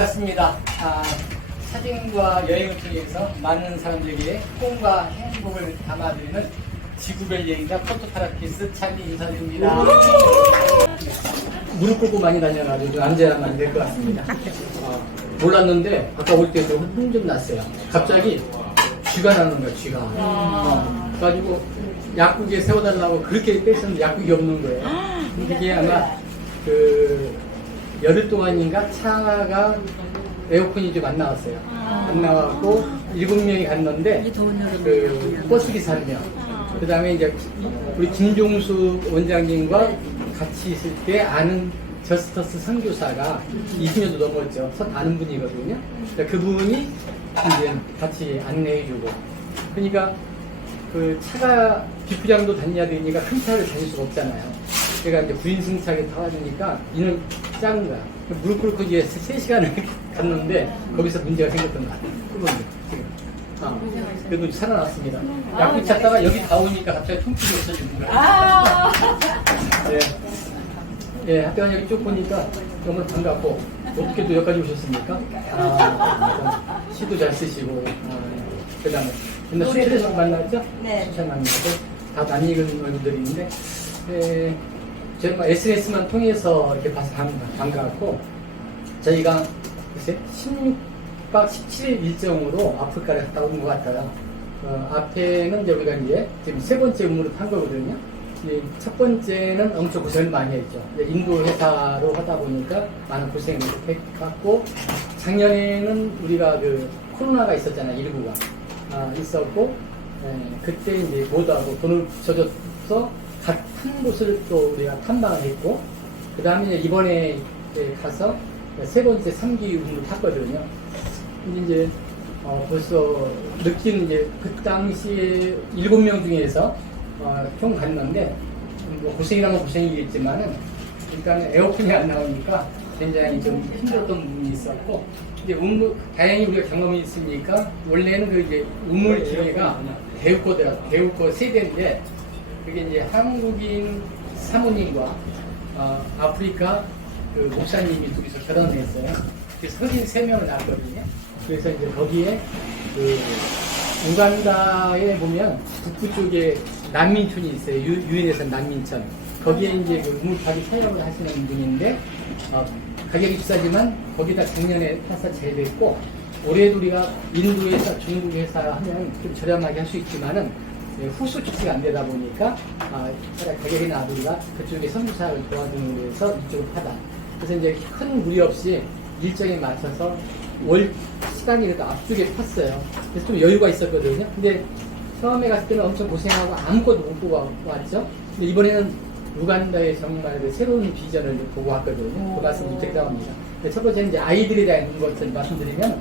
반갑습니다. 사진과 여행을 통해서 많은 사람들에게 꿈과 행복을 담아드리는 지구별 여행자 포토카라키스 찰리 인사드립니다. 무릎 꿇고 많이 다녀가지고 앉아야만 안 될 것 같습니다. 몰랐는데 아까 올 때도 흥 좀 났어요. 갑자기 쥐가 나는 거야, 쥐가. 그래가지고 약국에 세워달라고 그렇게 뺐었는데 약국이 없는 거예요. 이게 아마 열흘 동안인가 차가 에어컨이 좀 안 나왔어요. 안 나왔고 7명이 갔는데 버스 기사 1명, 그 다음에 이제 우리 김종수 원장님과 같이 있을 때 아는 저스터스 선교사가 20년도 넘었죠. 아는 분이거든요. 그러니까 그분이 이제 같이 안내해주고, 그러니까 그 차가 비프장도 다녀야 되니까 큰 차를 다닐 수가 없잖아요. 제가 이제 9인 승차에 타와주니까 이는 작은 거야. 무릎 꿇고 이제 3시간을 갔는데 거기서 문제가 생겼던 것 같아요. 그래도 살아났습니다. 약국 찾다가 여기 다 오니까 갑자기 통증이 없어지는 거야. 예, 하여튼 여기 쭉 보니까 정말 반갑고, 어떻게 또 여기까지 오셨습니까? 시도 잘 쓰시고, 그 다음에 옛날 수채에서 만났죠? 네. 수채 만나고 다 낯익은 얼굴들이 있는데, 제가 SNS만 통해서 이렇게 봐서 반가웠고, 저희가 글쎄 16박 17일 일정으로 아프리카를 갔다 온 것 같아요. 앞에는 이제 우리가 이제 지금 3번째 의무를 탄 거거든요. 첫 번째는 엄청 고생을 많이 했죠. 인도 회사로 하다 보니까 많은 고생을 했고, 작년에는 우리가 코로나가 있었잖아요. 19가 있었고, 그때 이제 못하고 돈을 줘줘서 큰 곳을 또 우리가 탐방을 했고, 그 다음에 이번에 가서 3번째 3기 의무를 탔거든요. 근데 이제 벌써 느끼는 게 그 당시에 7명 중에서 총 갔는데, 뭐 고생이라면 고생이겠지만은 일단 에어컨이 안 나오니까 굉장히 좀 힘들었던 부분이 있었고, 이제 다행히 우리가 경험이 있으니까, 원래는 이제 우물 기회가 대우코 세대인데, 그게 이제 한국인 사모님과 아프리카 목사님이 둘이서 결혼을 했어요. 그래서 33명을 낳았거든요. 그래서 이제 거기에 우간다에 보면 북부 쪽에 난민촌이 있어요. 유엔에서 난민촌. 거기에 이제 우물파기 사역을 하시는 분인데, 가격이 비싸지만 거기다 작년에 타서 제외됐고, 올해도 우리가 인도 회사, 중국 회사 하면 좀 저렴하게 할 수 있지만은 후수 축제가 안 되다 보니까 가격이 나도 우리가 그쪽에 선교사를 도와주는 데서 이쪽을 파다. 그래서 이제 큰 무리 없이 일정에 맞춰서 월 시간이 이렇게 앞쪽에 탔어요. 그래서 좀 여유가 있었거든요. 근데 처음에 갔을 때는 엄청 고생하고 아무것도 못 보고 왔죠. 근데 이번에는 우간다의 정말 새로운 비전을 보고 왔거든요. 그 말씀 드리려고 합니다. 첫 번째는 이제 아이들에 대한 것을 말씀드리면,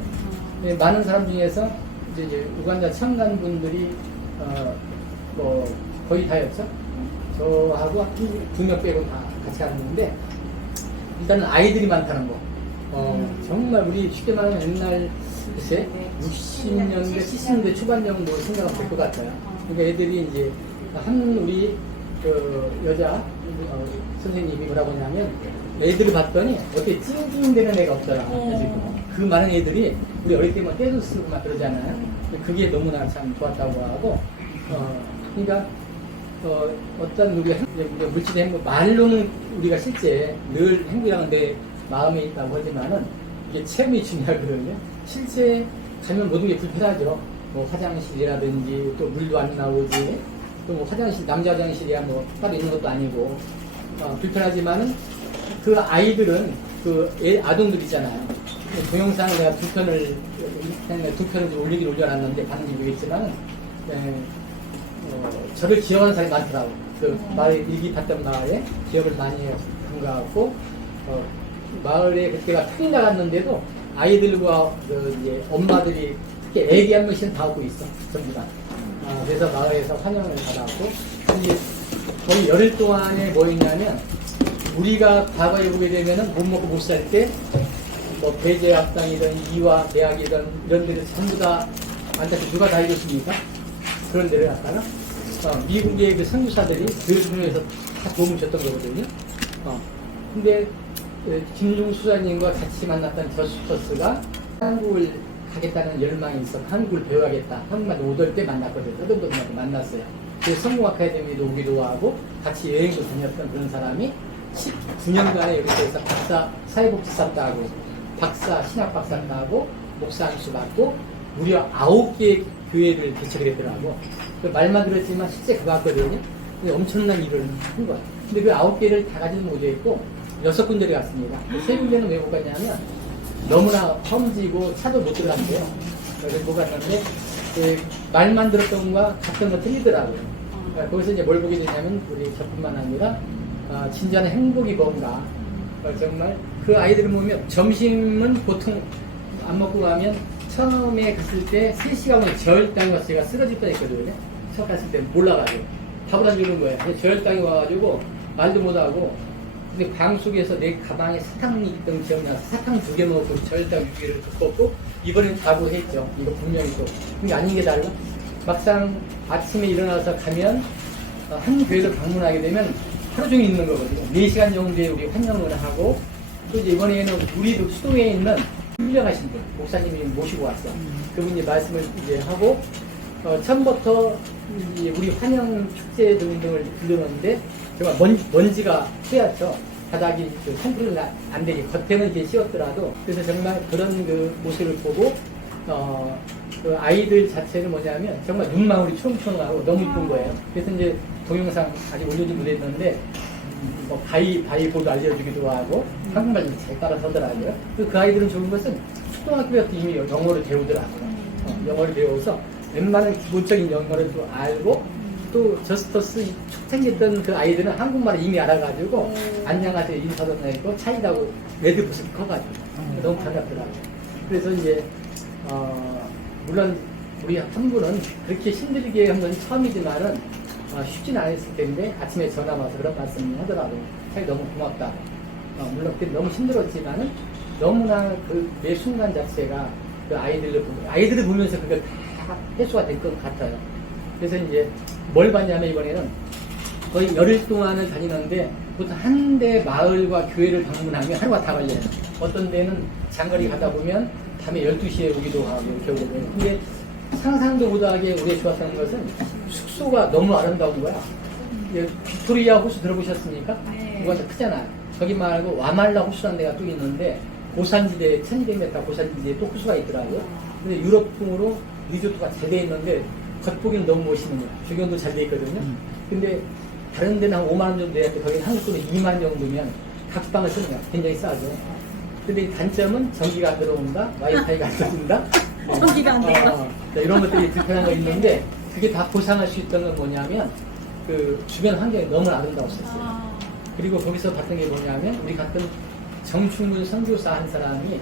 많은 사람 중에서 이제 우간다 청간 분들이 뭐 거의 다였죠. 저하고 2명 빼고 다 같이 하는데, 일단은 아이들이 많다는 거. 정말 우리 쉽게 말하면 옛날 글쎄 60년대 70년대 초반 정도 생각하면 될 것 같아요. 그러니까 애들이 이제 우리 여자 선생님이 뭐라고 하냐면, 애들을 봤더니 어떻게 찡찡대는 애가 없더라. 그 많은 애들이 우리 어릴 때만 떼도 쓰고 막 그러잖아요. 그게 너무나 참 좋았다고 하고, 그러니까 어떤 우리가 물질의 행복, 말로는 우리가 실제 늘 행복이라는 내 마음에 있다고 하지만은 이게 체험이 중요하거든요. 실제 가면 모든 게 불편하죠. 뭐 화장실이라든지 또 물도 안 나오지, 또 뭐 화장실, 남자 화장실이야 뭐 따로 있는 것도 아니고, 불편하지만은 그 아이들은 아동들 있잖아요. 동영상을 내가 2편을 좀 올려놨는데 봤는지 모르겠지만은, 저를 기억하는 사람이 많더라고. 마을에 일기 봤던 마을에 기억을 많이 해요. 그런 것 같고, 마을에 그때가 탕이 나갔는데도 아이들과 이제 엄마들이 특히 애기 한 명씩은 다 오고 있어. 전부 다. 그래서 마을에서 환영을 받았고, 이제 거의 열흘 동안에 뭐 있냐면, 우리가 과거에 보게 되면은 못 먹고 못 살 때, 뭐 배제학당이든 이화 대학이든 이런 데를 전부 다 앉아서 누가 다 해줬습니까? 그런 데를 갔다가 미국의 그 선교사들이 교수님에서 다 도움을 줬던 거거든요. 근데 김종 수사님과 같이 만났던 저스터스가 한국을 가겠다는 열망이 있어 한국을 배워야겠다. 한국만 오돌 때 만났거든요. 떠들떠들하고 만났어요. 그래서 성공 아카데미도 오기도 하고 같이 여행도 다녔던 그런 사람이 19년간에 여기서 박사 사회복지사 따고 박사 신학박사 따고 목사 안수 받고 무려 9개의 교회를 개척을 했더라고. 그 말만 들었지만 실제 그거 같거든요. 엄청난 일을 한 거야. 근데 그 9개를 다 가지는 못했고 6군데를 갔습니다. 3군데는 왜 못 갔냐면 너무나 험지고 차도 못 들어갔어요. 그래서 못 갔는데 말만 들었던 것과 갔던 거 틀리더라고요. 거기서 이제 뭘 보게 되냐면 우리 저뿐만 아니라 진정한 행복이 뭔가 정말 그 아이들을 보면 점심은 보통 안 먹고 가면 처음에 갔을 때 3시간 후에 저혈당이 와서 제가 쓰러질 뻔했거든요. 처음 갔을 때 몰라가지고 밥을 안 주는 거예요. 저혈당이 와가지고 말도 못하고 근데 광속에서 내 가방에 사탕이 있던 기억나서 사탕 2개 먹고 저혈당 위기를 극복했고 이번엔 각오했죠. 이거 분명히 또 이게 아닌 게 달라. 막상 아침에 일어나서 가면 한 교회를 방문하게 되면 하루 종일 있는 거거든요. 4시간 정도에 우리 환영을 하고 또 이제 이번에는 우리도 수도에 있는 훌륭하신 분 목사님이 모시고 왔어. 그분이 말씀을 이제 하고 처음부터 우리 환영 축제 등등을 부르는데 정말 먼지가 뿌옇죠. 바닥이 통풍이 안 되게 겉에는 이제 씌웠더라도 그래서 정말 그런 그 모습을 보고 그 아이들 자체는 뭐냐면 정말 눈망울이 초롱초롱하고 너무 이쁜 거예요. 그래서 이제 동영상 아직 올려지 못했는데 뭐 바이보도 알려주기도 하고 한국말 좀 잘 따라서더라고요. 그 아이들은 좋은 것은 초등학교 때부터 이미 영어를 배우더라고요. 영어를 배워서 웬만한 기본적인 영어를 또 알고 또 저스터스 초창기했던 그 아이들은 한국말을 이미 알아가지고 안녕하세요 인사도 하고 차이다고 레드버스도 커가지고 너무 반갑더라고요. 그래서 이제 물론 우리 한 분은 그렇게 힘들게 한 건 처음이지만은 쉽진 않았을 텐데 아침에 전화 와서 그런 말씀을 하더라고요. 차이 너무 고맙다. 물론 그때 너무 힘들었지만은 너무나 그 매 순간 자체가 그 아이들을 보면서 그걸 다 해소가 될 것 같아요. 그래서 이제 뭘 봤냐면 이번에는 거의 열흘 동안을 다니는데 보통 한 대 마을과 교회를 방문하면 하루가 다 걸려요. 어떤 데는 장거리 가다 보면 밤에 12시에 오기도 하고 이렇게 오거든요. 근데 상상도 못하게 우리가 좋았던 것은 숙소가 너무 아름다운 거야. 빅토리아 호수 들어보셨습니까? 그건 크잖아요. 저기 말고 와말라 호수라는 데가 또 있는데 고산지대 1200m 고산지대에 또 호수가 있더라고요. 근데 유럽풍으로 리조트가 잘 돼 있는데 겉보기는 너무 멋있는 거야. 조경도 잘 돼 있거든요. 근데 다른 데는 한 5만 원 정도 돼야 돼. 거기 한국 돈은 2만 정도면 각 방을 쓰는 거야. 굉장히 싸죠. 근데 단점은 전기가 안 들어온다, 와이파이가 안 터진다. 전기가 안 돼요. 이런 것들이 불편한 거 있는데 그게 다 보상할 수 있던 건 뭐냐면 그 주변 환경이 너무 아름다웠었어요. 그리고 거기서 봤던 게 뭐냐면 우리 갔던 정충문 선교사 한 사람이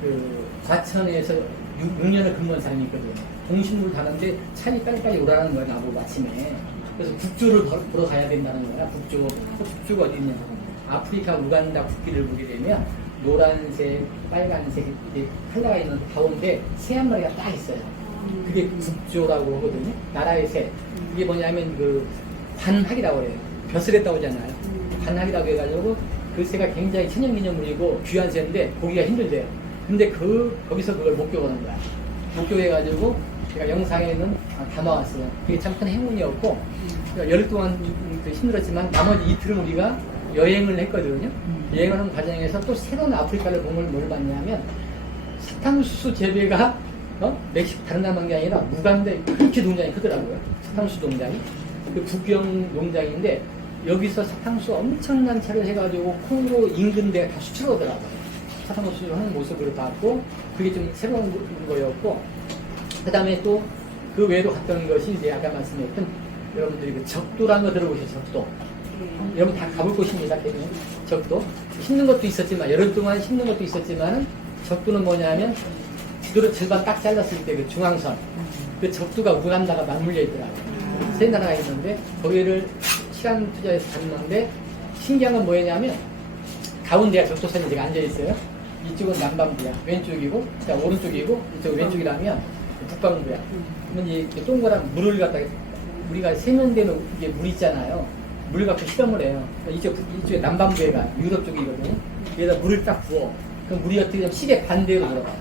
그 과천에서 6년을 근무한 사람이 있거든요. 동신물 가는데 차이 빨리빨리 오라는 거야 나보고 아침에. 그래서 국조를 보러 가야 된다는 거야. 국조가 어디 있냐. 아프리카 우간다 국기를 보게 되면 노란색, 빨간색 이렇게 컬러가 있는 가운데 새 한 마리가 딱 있어요. 그게 국조라고 하거든요. 나라의 새. 그게 뭐냐면 그 관학이라고 해요. 벼슬했다고 하잖아요. 관학이라고 해가지고 그 새가 굉장히 천연기념물이고 귀한 새인데 보기가 힘들대요. 근데 거기서 그걸 목격하는 거야. 목격해가지고 제가 영상에는 담아왔어요. 그게 참 큰 행운이었고 열흘 동안 힘들었지만 나머지 이틀은 우리가 여행을 했거든요. 여행을 하는 과정에서 또 새로운 아프리카를 보면 뭘 봤냐면 사탕수수 재배가 멕시코 다른 나라만 게 아니라 무간다에 그렇게 농장이 크더라고요. 사탕수수 농장이. 그 국영 농장인데 여기서 사탕수 엄청난 차를 해가지고 콩으로 인근 데가 다 수출을 하더라고요. 사탕수수를 하는 모습을 봤고 그게 좀 새로운 거였고 그 다음에 또 그 외로 갔던 것이 이제 아까 말씀했던 여러분들이 그 적도라는 거 들어보셨죠? 적도. 여러분 다 가볼 곳입니다. 적도. 힘든 것도 있었지만 열흘 동안 힘든 것도 있었지만 적도는 뭐냐면 지도를 절반 딱 잘랐을 때 그 중앙선 그 적도가 우간다가 맞물려 있더라고요. 세 나라가 있는데 거기를 시간 투자해서 갔는데 신기한 건 뭐냐면 가운데가 적도선이 제가 앉아 있어요. 이쪽은 남반부야. 왼쪽이고 자 오른쪽이고 이쪽 왼쪽이라면 북반부야. 그러면 이 동그란 물을 갖다가 우리가 세면대는 이게 물 있잖아요. 물 갖고 실험을 해요. 이쪽에 남반부에가 유럽 쪽이거든요. 여기다 물을 딱 부어. 그럼 물이 어떻게 되면 시계 반대로 돌아가.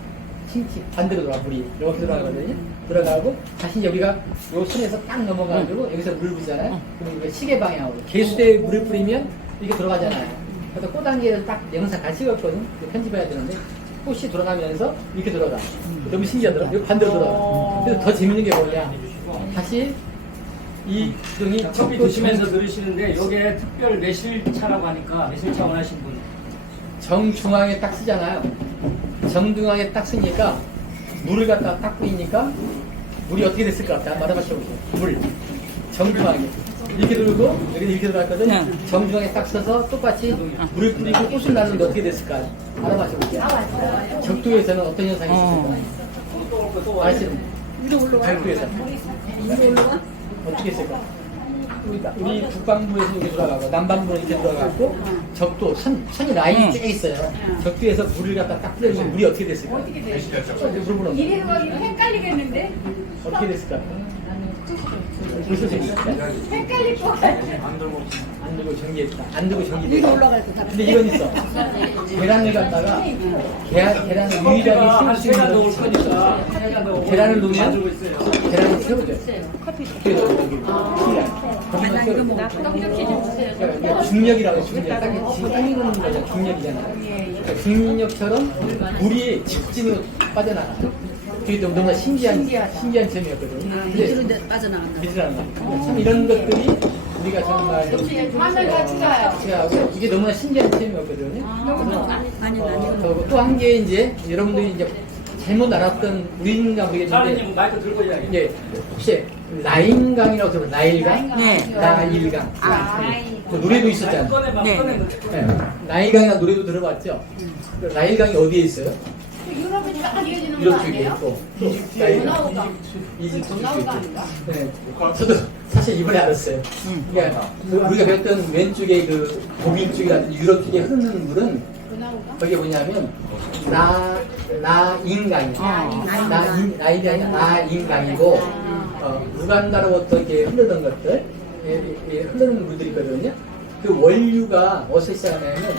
반대로 돌아가, 물이. 이렇게 돌아가거든요. 들어가고, 다시 이제 우리가 요 선에서 딱 넘어가지고, 여기서 물을 부잖아요. 그럼 우리가 시계 방향으로. 개수대에 물을 뿌리면 이렇게 돌아가잖아요. 그래서 꼬단계를 딱 영상 같이 찍었거든. 편집해야 되는데, 꽃이 돌아가면서 이렇게 돌아가. 너무 신기하더라. 이거 반대로 돌아가. 그래서 더 재밌는 게 뭐냐. 다시 이 구덩이 커피 드시면서 들으시는데 여기에 특별 매실차라고 하니까 매실차 원하신 분 정중앙에 딱 쓰잖아요. 정중앙에 딱 쓰니까 물을 갖다가 딱 뿌리니까 물이 어떻게 됐을 것 같아? 맞아 맞춰보세요. 물 정중앙에 이렇게 들고 여기 이렇게 들어갔거든. 정중앙에 딱 써서 똑같이 물을 뿌리고 꽃을 낳는데 어떻게 됐을까? 알아맞혀볼게요. 적도에서는 어떤 현상이 있을까? 아시는 위로 올라와. 적도에서 위로 올라와. 어떻게 했을까? 우리 북반부에서 여기 돌아가고 남반부는 이렇게 들어가고 적도 선이 라인이 쭉 있어요. 적도에서 물을 갖다 딱 뿌려주면 물이 어떻게 됐을까? 어떻게 됐을까? 물어보는 이래서 가기로 헷갈리겠는데? 어떻게 됐을까? 벌써 재밌을까? 헷갈릴 것 같아. 안 들고 정리했다. 안 들고 정리했다. 위로 올라갈 때 사람. 근데 이건 있어. 계란을 갖다가 계란을 유일하게 세가 세울 넣을 수 있는 거니까 계란을 넣으면 만들고 있어요. 계란을 채워줘. 그래서 나 이거 먹을 거야. 떡볶이 좀 주세요. 중력이라고 중력. 딱 지금 딱 이거는 거죠. 중력이잖아요. 그러니까 중력처럼 물이 직진으로 빠져나가. 그게 또 너무나 신기한 점이었거든요. 밑으로 근데 이제 빠져나간다. 밑으로 안 가. 참 이런 것들이 우리가 정말 화면 같이 가요. 같이 하고 이게 너무나 신기한 점이었거든요. 아니 난 이거 또 한 개 이제 여러분들이 이제 잘못 알았던 우리인가 모르겠는데 사장님 마이크 들고 이야기. 이제 혹시 라인강이라고 들어요? 나일강? 네. 나일강. 아이. 그 노래도 있었잖아요. 꺼내 막 네. 꺼내. 네. 나일강이라는 노래도 들어봤죠? 그 나일강이 어디에 있어요? 유럽에 딱 이어지는 거 유럽 쪽에 아니에요? 있고 또 나일강. 도나우강. 이집트 쪽에 도나우가 있고. 아닌가? 네. 저도 사실 이번에 알았어요. 그러니까 우리가 배웠던 왼쪽에 그 독일 쪽이라든지 유럽 쪽에 흐르는 물은 도나우강? 거기에 뭐냐면 나인강이에요. 나인이 아니라 나인강이고 우간다로부터 이렇게 흐르던 것들 흐르는 물들이 있거든요. 그 원류가 어디서 시작하냐면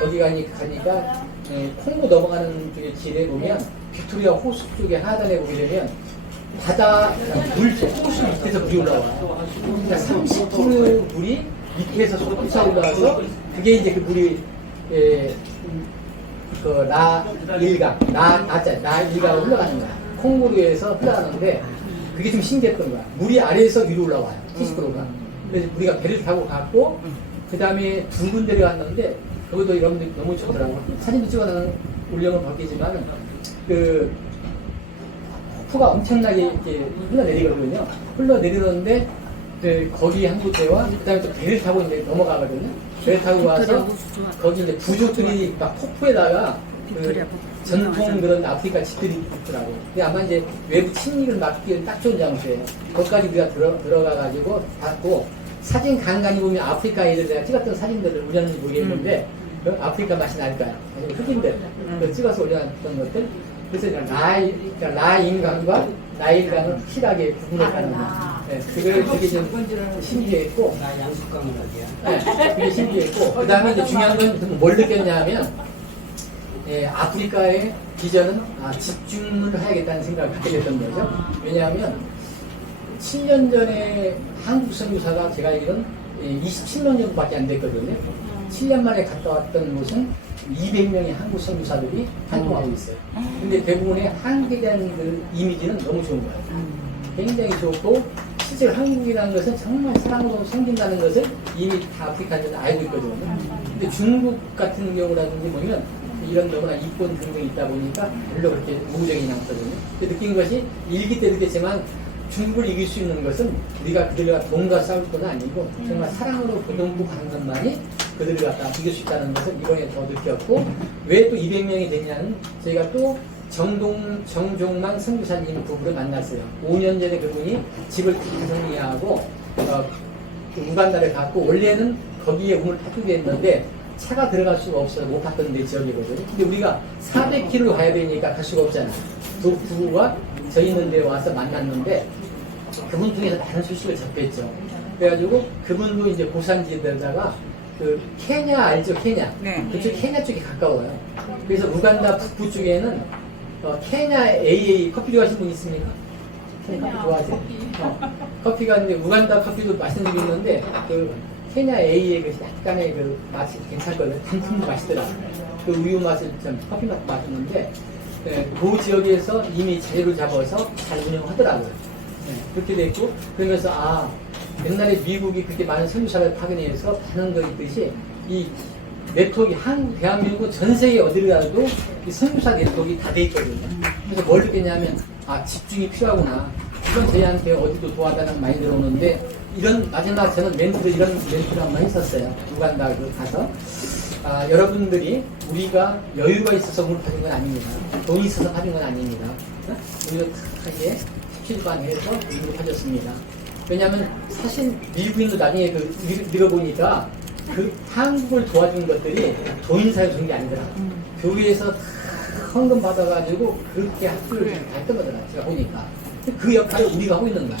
거기 가니까 콩고 넘어가는 쪽에 길에 보면 빅토리아 호수 쪽에 하단에 보게 되면 바다 물속 호수 밑에서 물이 올라와요. 그러니까 30km 물이 밑에서 솟아 올라와서 그게 이제 그 물이 그 나일강 흘러가는 거야. 콩고루에서 흘러가는데 그게 좀 신기했던 거야. 물이 아래에서 위로 올라와요. 70%가. 그래서 우리가 배를 타고 갔고 그 다음에 두 군데를 갔는데 그것도 여러분들 너무 좋더라고요. 사진도 찍어놓은 올려놓은 바뀌지만 그 폭우가 엄청나게 이렇게 흘러내리거든요. 흘러내리는데 거기 한 군데와 그 다음에 또 배를 타고 이제 넘어가거든요. 배를 타고 와서 거기 이제 부족들이 막 폭포에다가 그 전통 그런 아프리카 집들이 있더라고요. 근데 아마 이제 외부 침입을 막기 딱 좋은 장소예요. 거기까지 우리가 들어가가지고 봤고 사진 간간히 보면 아프리카 애들 내가 찍었던 사진들을 올렸는지 모르겠는데 아프리카 맛이 날까요? 흑인들 찍어서 올려놨던 것들. 그래서 라인강과 나일강을 확실하게 구분해가는 거예요. 네, 그걸 되게 좀 신기했고, 나 양숙강이라기야. 네, 그게 신기했고, 그 다음에 이제 중요한 건 뭘 느꼈냐면, 아프리카의 비전은 집중을 해야겠다는 생각을 갖게 됐던 거죠. 왜냐하면 7년 전에 한국 선교사가 제가 알기로는 27년 정도밖에 안 됐거든요. 7년 만에 갔다 왔던 곳은 200명의 한국 선교사들이 활동하고 있어요. 근데 대부분의 한국에 대한 그 이미지는 너무 좋은 거예요. 굉장히 좋고 실제로 한국이라는 것은 정말 사랑으로 섬긴다는 것을 이미 다 아프리카인들은 알고 있거든요. 근데 중국 같은 경우라든지 보면 이런 너무나 이쁜 경쟁이 있다 보니까 별로 그렇게 우호적이지 않거든요. 느낀 것이 일기 때 느꼈지만 중국을 이길 수 있는 것은 우리가 그들과 돈과 싸울 건 아니고 정말 사랑으로 보동부 가는 것만이 그들을 갖다 이길 수 있다는 것을 이번에 더 느꼈고 왜 또 200명이 되냐는 저희가 또 정종만 선교사님 부부를 만났어요. 5년 전에 그분이 집을 정리하고 우간다를 갔고 원래는 거기에 우물 파트게 했는데 차가 들어갈 수가 없어서 못 갔던 데 지역이거든요. 근데 우리가 400km 가야 되니까 갈 수가 없잖아요. 그 부부가 저희 있는 데 와서 만났는데 그분 중에서 많은 소식을 접했죠. 그래가지고 그분도 이제 고산지대에다가 그 케냐 알죠? 케냐. 네. 그쪽 케냐 쪽이 가까워요. 그래서 우간다 북부 쪽에는 케냐 AA 커피 좋아하시는 분 있습니까? 커피 좋아하세요? 커피가 이제 우간다 커피도 맛있는 집이 있는데 그 케냐 A의 그 약간의 그 맛이 괜찮거든요. 단품도 맛있더라고요. 그 우유 맛을 좀 커피 맛도 맛있는데 그 지역에서 이미 자리를 잡아서 잘 운영하더라고요. 그렇게 됐고 그러면서 옛날에 미국이 그렇게 많은 선교사를 파견해서 하는 거 있듯이 이 네트워크가 대한민국 전 세계 어디를 가도 이 선교사 네트워크가 다 돼 있거든요. 그래서 뭘 느꼈냐면 집중이 필요하구나. 이건 저희한테 어디도 도와달라는 많이 들어오는데 마지막 저는 이런 멘트를 한번 했었어요. 우간다 가서 여러분들이 우리가 여유가 있어서 오늘 받은 건 아닙니다. 돈이 있어서 받은 건 아닙니다. 우리가 착하게 17반 해서 우리를 가졌습니다. 왜냐하면 사실 미국인도 나중에 읽어보니까 그 한국을 도와준 것들이 돈 사용 준게 아니더라. 교회에서 다 헌금 받아가지고 그렇게 학교를 했던 거더라. 제가 보니까 그 역할을 우리가 하고 있는 거야.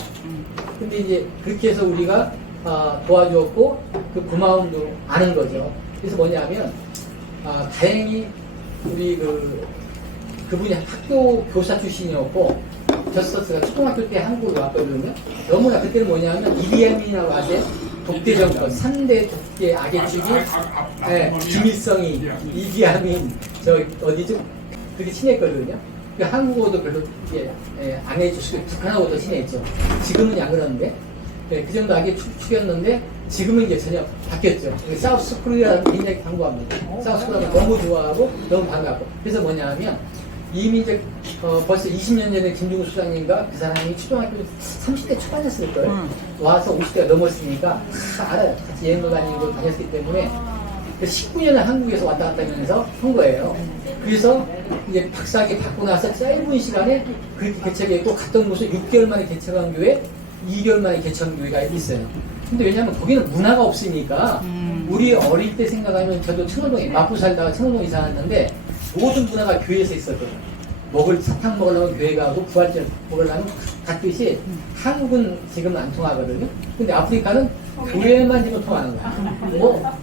근데 이제 그렇게 해서 우리가 도와주었고 그 고마움도 아는 거죠. 그래서 뭐냐면 다행히 우리 그분이 학교 교사 출신이었고 저스터스가 초등학교 때 한국으로 왔거든요. 너무나 그때는 뭐냐면 이디아민이라고 하죠. 독재 정권 3대 독재 악의 축이 김일성이 이디아민 어디죠? 그렇게 친했거든요. 그 한국어도 별로 안 해주시고 북한하고도 친했죠. 지금은 안 그러는데 그 정도 악의 축이었는데 지금은 이제 전혀 바뀌었죠. 사우스 코리아는 굉장히 광고합니다. 사우스 코리아가 너무 좋아하고 너무 반갑고 그래서 뭐냐면 이미 이제 벌써 20년 전에 김중우 수장님과 그 사람이 초등학교 30대 초반이었을 거예요. 와서 50대가 넘었으니까 다 알아요. 같이 여행도 다니고 다녔기 때문에 19년을 한국에서 왔다 갔다 하면서 한 거예요. 그래서 이제 박사학위 받고 나서 짧은 시간에 그렇게 개척했고 갔던 곳은 6개월 만에 개척한 교회, 2개월 만에 개척한 교회가 있어요. 근데 왜냐하면 거기는 문화가 없으니까 우리 어릴 때 생각하면 저도 청월동에 마포 살다가 청월동 이사 왔는데 모든 문화가 교회에서 있었거든요. 사탕 먹으려면 교회 가고 부활절 먹으려면 갔듯이 한국은 지금은 안 통하거든요. 근데 아프리카는 교회만 지금 통하는 거야.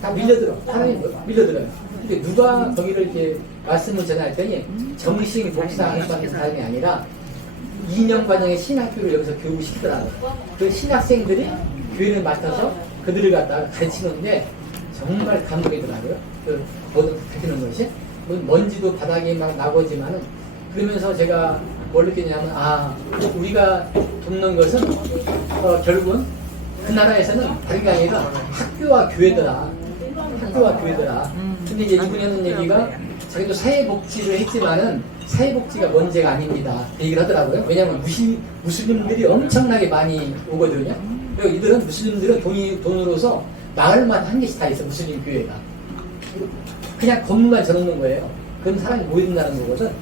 다 밀려들어. 사람이 밀려들어요. 근데 누가 거기를 이렇게 말씀을 전했더니 정식 목사하는 사람이 아니라 2년 과정의 신학교를 여기서 교육을 시키더라고요. 그 신학생들이 교회를 맡아서 그들을 갖다가 가르치는데 정말 감동이더라고요. 그 모든 가르치는 것이. 먼지도 바닥에 막 나고지만은 그러면서 제가 뭘 느끼냐면 우리가 돕는 것은 결국은 그 나라에서는 다른 게 아니라 학교와 교회더라. 근데 이제 이분이 하는 얘기가 자기도 사회복지를 했지만은 사회복지가 문제가 아닙니다. 얘기를 하더라고요. 왜냐하면 무슬림들이 엄청나게 많이 오거든요. 그리고 이들은 무슬림들은 돈으로서 마을마다 한 개씩 다 있어. 무슬림 교회가. 그냥 건물만 져놓는 거예요. 그럼 사람이 모인다는 거거든.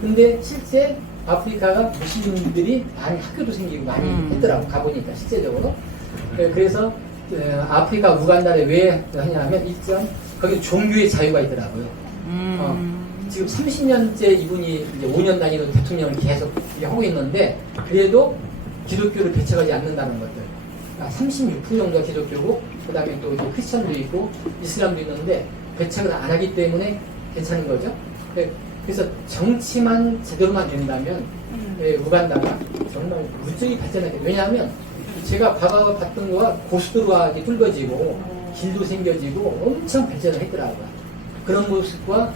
근데 실제 아프리카가 무슬림들이 많이 학교도 생기고 많이 했더라고. 가보니까 실제적으로. 그래서 아프리카 우간다를 왜 하냐면 일단 거기 종교의 자유가 있더라고요. 지금 30년째 이분이 이제 5년 단위로 대통령을 계속 하고 있는데 그래도 기독교를 배척하지 않는다는 것들. 36% 정도가 기독교고 그 다음에 또 이제 크리스천도 있고 이슬람도 있는데 배척을 안 하기 때문에 괜찮은 거죠. 그래서 정치만 제대로만 된다면 우간다가 정말 물질이 발전하게. 왜냐하면 제가 과거 봤던 거와 고속도로가 뚫어지고 길도 생겨지고 엄청 발전을 했더라고요. 그런 모습과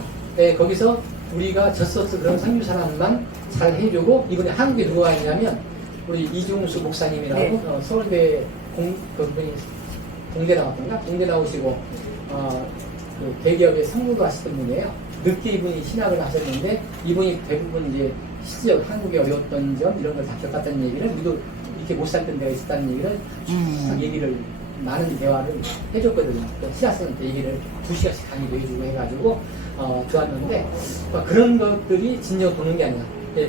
거기서 우리가 젖서서 그런 선교 사람만 잘 해주고 이번에 한국에 누가 있냐면 우리 이종수 목사님이라고 서울대 그분이 공대 나왔던가? 공대 나오시고 그 대기업에 상무도 하시던 분이에요. 늦게 이분이 신학을 하셨는데 이분이 대부분 이제 실제로 한국에 어려웠던 점 이런 걸 다 겪었다는 얘기를 우리도 이렇게 못 살던 데가 있었다는 얘기를 쭉 얘기를 많은 대화를 해줬거든요. 신학생한테 얘기를 2시간씩 강의도 해주고 해가지고 좋았는데 그런 것들이 진정 도는 게 아니라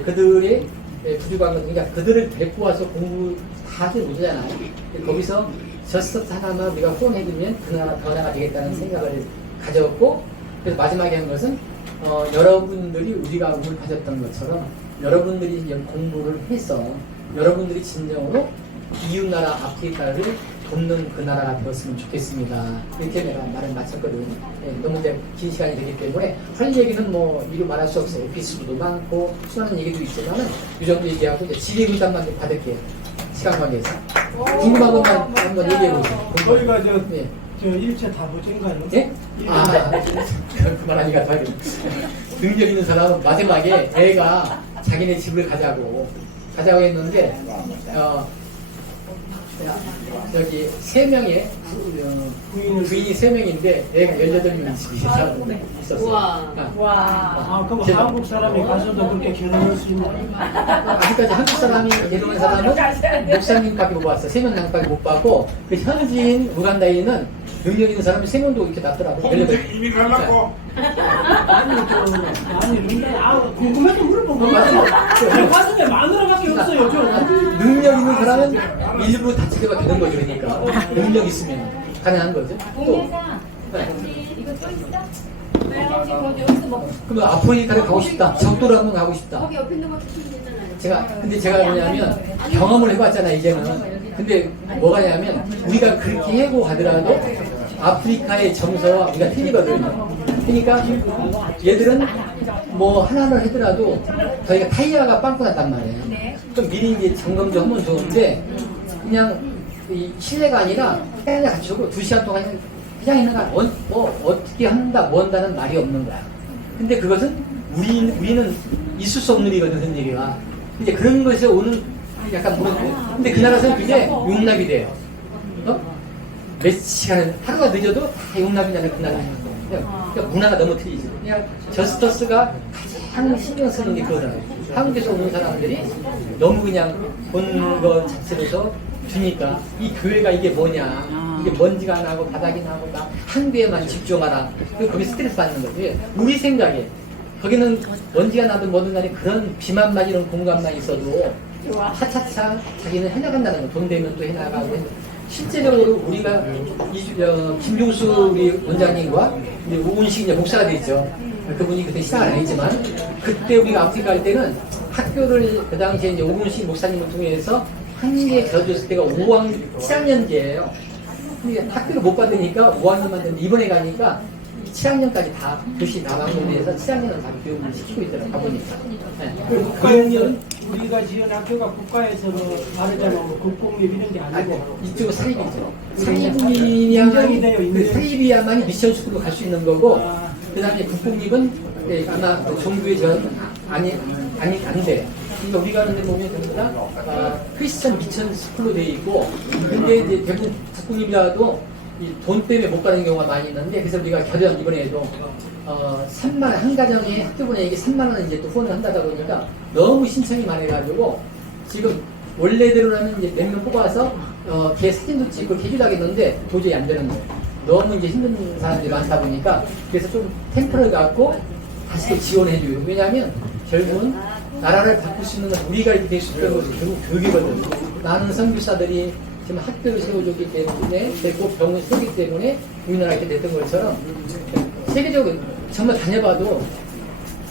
그들의 부족한 것, 그러니까 그들을 데리고 와서 공부 다 하지 못하잖아요. 거기서 저스트 하나만 우리가 후원해주면 그 나라 더 나아가 되겠다는 생각을 가졌고 그래서 마지막에 한 것은 여러분들이 우리가 오늘 가졌던 것처럼 여러분들이 공부를 해서 여러분들이 진정으로 이웃 나라 아프리카를 돕는 그 나라가 되었으면 좋겠습니다. 이렇게 내가 말을 마쳤거든. 너무 이제 긴 시간이 되기 때문에 할 얘기는 뭐 이루 말할 수 없어요. 에피소드도 많고 수많은 얘기도 있지만은 이 정도 얘기하고 이제 질의응답만 좀 받을게요. 시간 관계에서. 궁금한 것만 한번 얘기해 보세요. 저희가 예. 저 일체 다 보증가요? 예? 그만하니까 더 하겠네. 능력 있는 사람은 마지막에 애가 자기네 집을 가자고 했는데, 저기 3명의 부인이 3명인데 애가 18명이 있었어요. 아, 그럼 한국 사람이 가서도 그렇게 결혼할 수 있나요? 아직까지 한국 사람이 데려온 사람은 목사님밖에 못 봤어. 3명 남밖에 못 봤고, 그 현지인 우간다인은 능력 있는 사람이 3명도 이렇게 났더라고. 이미 갈랐고. 궁금해서 물어본 거예요. 가슴에 마누라밖에 없어요. 능력 있는 사람은 일부러 다치게가 되는 거죠. 그러니까 능력 있으면 가능한 거죠. 또 공예상 이거 또 있어? 왜 여기서 먹고 그러면 아프리카를 가고 싶다. 적도를 한번 가고 싶다. 거기 옆에 있는 거 드시면 되잖아요. 제가 뭐냐면 경험을 해봤잖아 이제는. 근데 뭐가냐면 우리가 그렇게 해고 가더라도 아프리카의 정서와 우리가 틀리거든요. 그러니까 얘들은 뭐 하나를 하더라도 저희가 타이어가 빵꾸 났단 말이에요. 좀 미리 이제 점검 좀 하면 좋은데 그냥 이 실내가 아니라 그냥 같이 오고 2시간 동안 그냥 있는 거 어떻게 한다 뭐 한다는 말이 없는 거야. 근데 그것은 우리는 있을 수 없는 일이거든. 그런 얘기가. 이제 그런 것에서 오는 약간 모르겠고 근데 그 나라에서는 그게 용납이 돼요. 몇 시간을 하루가 늦어도 다 용납이 되는 그 나라예요. 그러니까 문화가 너무 틀리죠. 그냥 저스터스가 가장 신경 쓰는 게 그거잖아요. 한국에서 오는 사람들이 너무 그냥 본 것 자체로서 주니까 이 교회가 이게 뭐냐, 이게 먼지가 나고 바닥이 나고 나 한 교회만 집중하라. 거기 스트레스 받는 거지. 우리 생각에 거기는 먼지가 나든 뭐든 간에 그런 비만만 이런 공간만 있어도 차차차 자기는 해나간다는 거. 돈 되면 또 해나가고. 실제적으로 우리가 김종수 우리 원장님과 우은식 이제 목사가 됐죠. 그분이 그때 시작을 안 했지만 그때 우리가 아프리카 갈 때는 학교를 그 당시에 이제 우은식 목사님을 통해서 한국에 가르쳤을 때가 7학년제예요. 근데 학교를 못 받으니까 5학년만 됐는데 이번에 가니까 7학년까지 다 교시 다 완공돼서 7학년을 다 교육을 시키고 있더라고요. 가보니까. 국가에서는 우리가 지은 학교가 국가에서 말하자면 국공립 이런 게 아니고 이쪽은 사립이죠. 인정이 돼요, 인정이. 사립이야만이 미션 스쿨로 갈 수 있는 거고, 그 다음에 국공립은 아마 종교의 전 안 돼. 그러니까 우리가 하는 데 보면 전부 다 크리스천 미션 스쿨로 돼 있고, 근데 이제 대부분 국공립이라도 이 돈 때문에 못 가는 경우가 많이 있는데, 그래서 우리가 결연 이번에도 3만 원, 한 가정에 학교분에 이게 3만 원 이제 또 후원을 한다다 보니까 너무 신청이 많아가지고 지금 원래대로라면 이제 몇 명 뽑아서 걔 사진도 찍고 해주려 했는데 도저히 안 되는 거예요. 너무 이제 힘든 사람들이 많다 보니까 그래서 좀 템포를 갖고 다시 또 지원해줘요. 왜냐하면 결국은 나라를 바꿀 수 있는 건 우리가 이렇게 될 수 있는 것이 결국 교육이거든요. 많은 선교사들이 지금 학교를 세워줬기 때문에 됐고 병을 세우기 때문에 우리나라가 이렇게 됐던 것처럼 세계적으로 정말 다녀봐도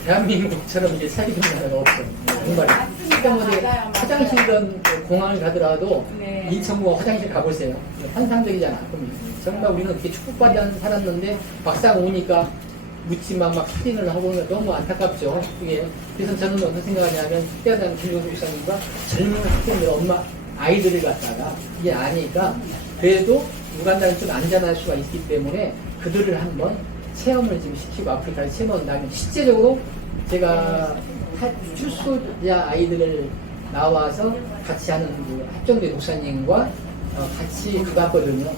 대한민국처럼 이제 살기 좋은 나라가 없어요. 정말. 그러니까 뭐 화장실이든 공항을 가더라도 인천공항 화장실 가보세요. 환상적이잖아. 그럼 정말 우리는 이렇게 축복받이 살았는데 막상 오니까 묻지만 막 사진을 하고 너무 안타깝죠. 이게. 그래서 저는 어떤 생각하냐면 특별한 김종수 목사님과 젊은 학생들 엄마 아이들을 갖다가 이게 아니까 그래도 우간다는 좀 안전할 수가 있기 때문에 그들을 한번 체험을 지금 시키고 아프리카에 체험한다면 실제적으로 제가 출소자 아이들을 나와서 같이 하는 그 합정대 목사님과 같이 가봤거든요.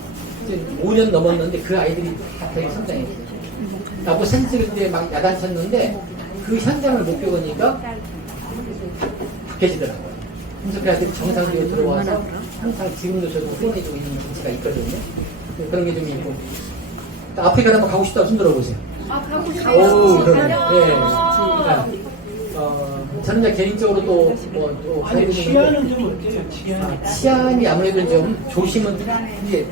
5년 넘었는데 그 아이들이 다 되게 성장했어요. 나보고 사진 찍을 때 막 야단쳤는데 그 현장을 못 겪으니까 바뀌어지더라고요. 그래서 그 아이들이 정상적으로 들어와서 항상 지금도 저도 후원해주고 있는 위치가 있거든요. 그런 게 좀 있고. 아프리카 한번 가고 싶다고 손 들어보세요. 아, 가고 오, 싶어요. 그러네. 예. 저는 이제 개인적으로 또 아니 치안은 좀 어때요? 치안이 아무래도 좀 조심은 이게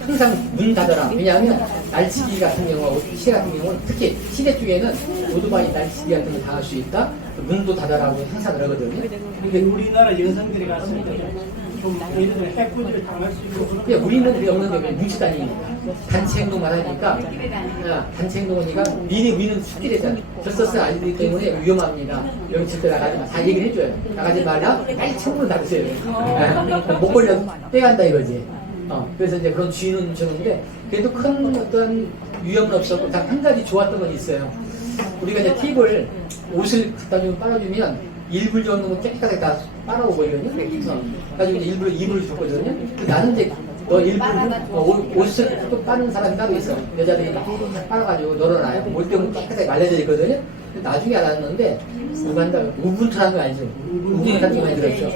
항상 문 닫아라. 왜냐하면 날치기 같은 경우하고 시대 같은 경우는 특히 시대 쪽에는 오토바이 날치기 같은 거 당할 수 있다. 문도 닫아라고 항상 그러거든요. 근데 우리나라 여성들이 갔을 때 좀 예를 들어 해코지를 당할 수 있고 그런 그러니까 우리는 그게 없는 게 뭉치 다니니까 단체 행동만 하니까 단체 행동이니까 미리 우리는 숙기래잖아. 결석을 알기 때문에 위험합니다. 여기 절대 나가지 마. 다 얘기를 해줘요. 나가지 말라. 빨리 창문을 닫으세요. 목걸이라도 빼간다 이거지. 그래서 이제 그런 주의는 주는데 그래도 큰 어떤 위험은 없었고 단 한 가지 좋았던 건 있어요. 우리가 이제 팁을 옷을 갖다 주면 빨아주면 1불 정도는 깨끗하게 다 빨아오거든요. 가지고 이제 일부러 2불을 줬거든요. 근데 나는 이제 너 1불 옷을 또 빠는 사람이 따로 있어. 여자들이 막 빨아가지고 널어놔요. 올 때면 깨끗하게 말려져 있거든요. 근데 나중에 알았는데 우분투라는 거 아니죠? 우분투라는 거 많이 들었죠?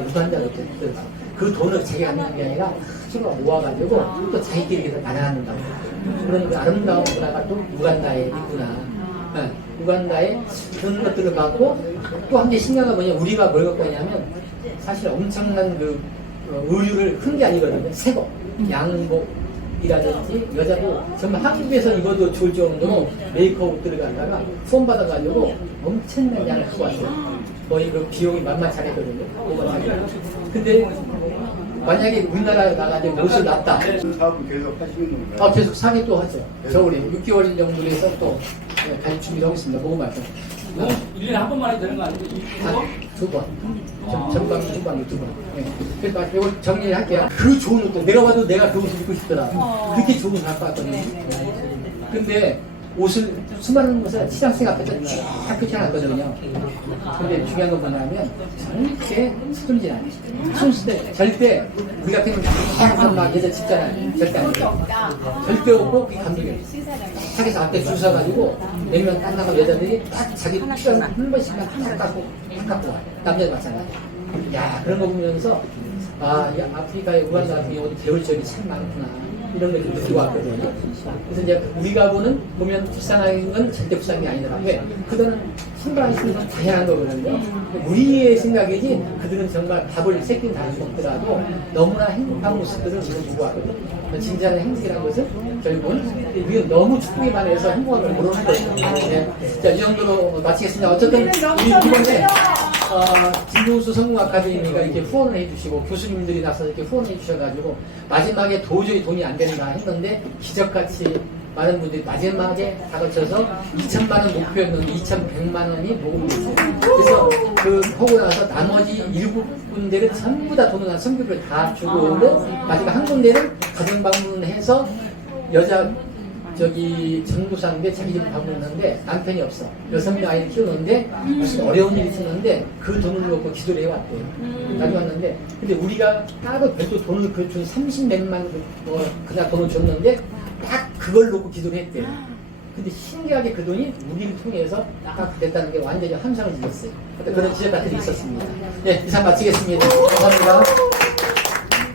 우분투라는 거 들었죠? 그 돈을 자기가 안 내는 게 아니라 서로 모아가지고 또 자기끼리 계속 나눠간다고. 그런 그 아름다운 문화가 또 우간다에 있구나. 우간다에 그런 것들을 받고 또 한 개 신기한 건 뭐냐, 우리가 뭘 갖고 있냐면 사실 엄청난 그 의류를 큰 게 아니거든요. 새거, 양복이라든지 여자도 정말 한국에서 입어도 좋을 정도로 메이크업 들어가다가 수험 받아가지고 엄청난 양을 갖고 왔어요. 거의 그 비용이 만만치 않았거든요. 근데 만약에 우리나라에 나가지고 옷을 놨다. 사업은 계속 하시는 건가요? 계속 상해 또 하죠. 겨울에 6개월 정도 돼서 또 갈 준비를 하고 있습니다. 보고말씀. 1년에 한 번만 해도 되는 거 아니에요? 두 번. 전방위, 후방위 두 번. 그래서 이걸 정리를 할게요. 그 좋은 옷도 내가 봐도 내가 그 옷을 입고 싶더라. 그렇게 좋은 옷을 갖고 왔거든요. 근데 옷을 수많은 곳에 시장생 앞에서 쫙 펼쳐놨거든요. 근데 중요한 건 뭐냐면 절대 스tun질 안 해요. 순수대 절대 우리 같은 경우는 항상 막 여자 집잖아요. 절대 안 해요. 절대 없고 그게 감독이에요. 차에서 앞에 줄 서가지고 몇 명 딱 나가고 여자들이 딱 자기 필요한 한 번씩만 딱 갖고 와요. 남자도 마찬가지. 야, 그런 거 보면서 이 아프리카의 우간다 같은 경우도 배울 점이 참 많구나. 이런 걸 좀 느끼고 왔거든요. 그래서 이제 우리가 보면 불쌍한 건 절대 불쌍한 게 아니더라고요. 왜? 그들은 신발 있으면 다양한 거거든요. 우리의 생각이지 그들은 정말 밥을 세 끼는 다 먹더라도 너무나 행복한 모습들을 우리는 보고 왔거든요. 진지한 행복이라는 것은 결국은 우리는 너무 축복에만 해서 행복한 걸 모르는 거예요. 네. 자, 이 정도로 마치겠습니다. 어쨌든 우리 이번에 진도수 성공아카데미가 이렇게 후원을 해주시고 교수님들이 나서서 이렇게 후원해 주셔가지고 마지막에 도저히 돈이 안 된다 했는데 기적같이 많은 분들이 마지막에 다 거쳐서 2,000만 원 목표였는데 2,100만 원이 모금됐어요. 그래서 그 하고 나서 나머지 7군데를 전부 다 돈을 성교를 다 주고 오고 마지막 한 군데는 가정 방문해서 여자 전부사인데 자기 집 방문했는데 남편이 없어. 6명 아이를 키우는데 무슨 어려운 일이 있었는데 그 돈을 놓고 기도를 해왔대요. 가져왔는데 근데 우리가 따로 별도 돈을 준 30몇만 그날 돈을 줬는데 딱 그걸 놓고 기도를 했대요. 근데 신기하게 그 돈이 우리를 통해서 딱 됐다는 게 완전히 함상을 지었어요. 그런 지적 같은 게 있었습니다. 네, 이상 마치겠습니다. 감사합니다.